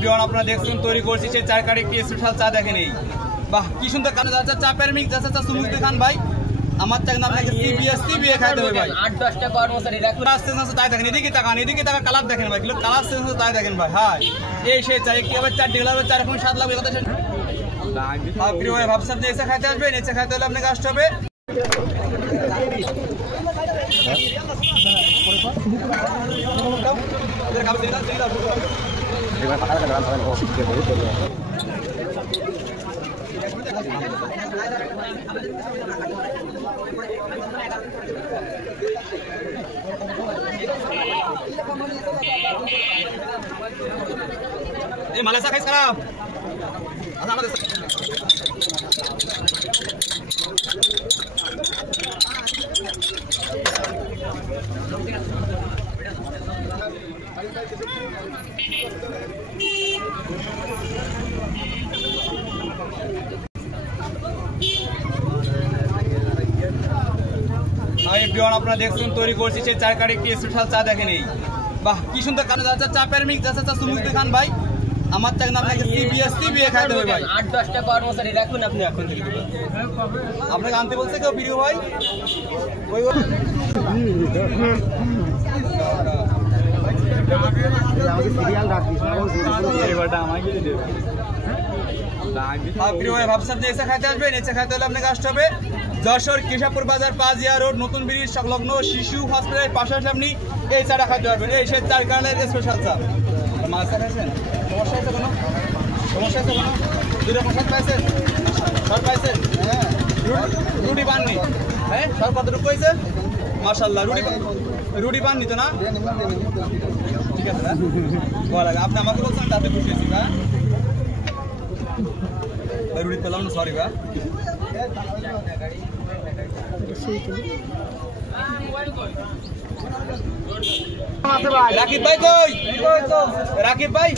everyone আপনারা দেখছেন তৈরি করছি সেই চার কাঠি একটি স্পেশাল চা দেখেন এই বাহ কি সুন্দর কানে যাচ্ছে চা প্রেমিক যাচ্ছে চা সুমুখ দেখান ভাই আমার চাকরি আপনাকে সিবিএ খাইতে হবে ভাই 8-10টা কর্মচারী রাখুন আসছে না তাই দেখেন এদিকে তাকান কালার দেখেন ভাই কিলো কালার সেন্স তাই দেখেন ভাই হ্যাঁ এই সেই চাই কি আবার 4 ডিলার 4 রকম 7 লাখ কথা আপনি ভাই ভাবছেন যে এসে খাইতে আসবেন এসে খাইতে হলে আপনাকে আসতে হবে এই মালেসা খাইছ খারাপ আচ্ছা আমাদের এভরিওয়ান আপনারা দেখছেন তৈরি করছি সেই চার কাঠি একটি স্পেশাল চা দেখেন এই বাহ কি সুন্দর কানে যাচ্ছে চা প্রেমিক যাচ্ছে চা সুমুখ দেখান ভাই আমার চাকরি আপনাকে সিবিএ খাইতে হবে ভাই 8-10টা কর্মচারী রাখুন আপনি এখন থেকে আপনাকে আনতে বলছে কেউ প্রিয় ভাই ওই ভাবছেন যে এসে খাইতে আসবেন এসে খাইতে হলে আপনাকে আসতে হবে যশোর কেশাপুর বাজার 5 রোড নতুন ব্রিজ সংলগ্ন শিশু হসপিটালের পাশাপাশি আপনি এই চাটা খাইতে পারবেন এই সে চার কারণের স্পেশাল চা মাছ খাইছেন সমস্যা আছে কোনো দুই রকম স্বাদ পাইছেন সর পাইছেন হ্যাঁ রুটি পাননি হ্যাঁ সর কতটুকু হয়েছে মাশাআল্লাহ রুটি পাননি তো না ঠিক আছে না বলা আপনি আমাকে বলছেন তাতে খুশি হয়েছি না রুটি পেলাম না সরি রাকিব ভাই কই রাকিব ভাই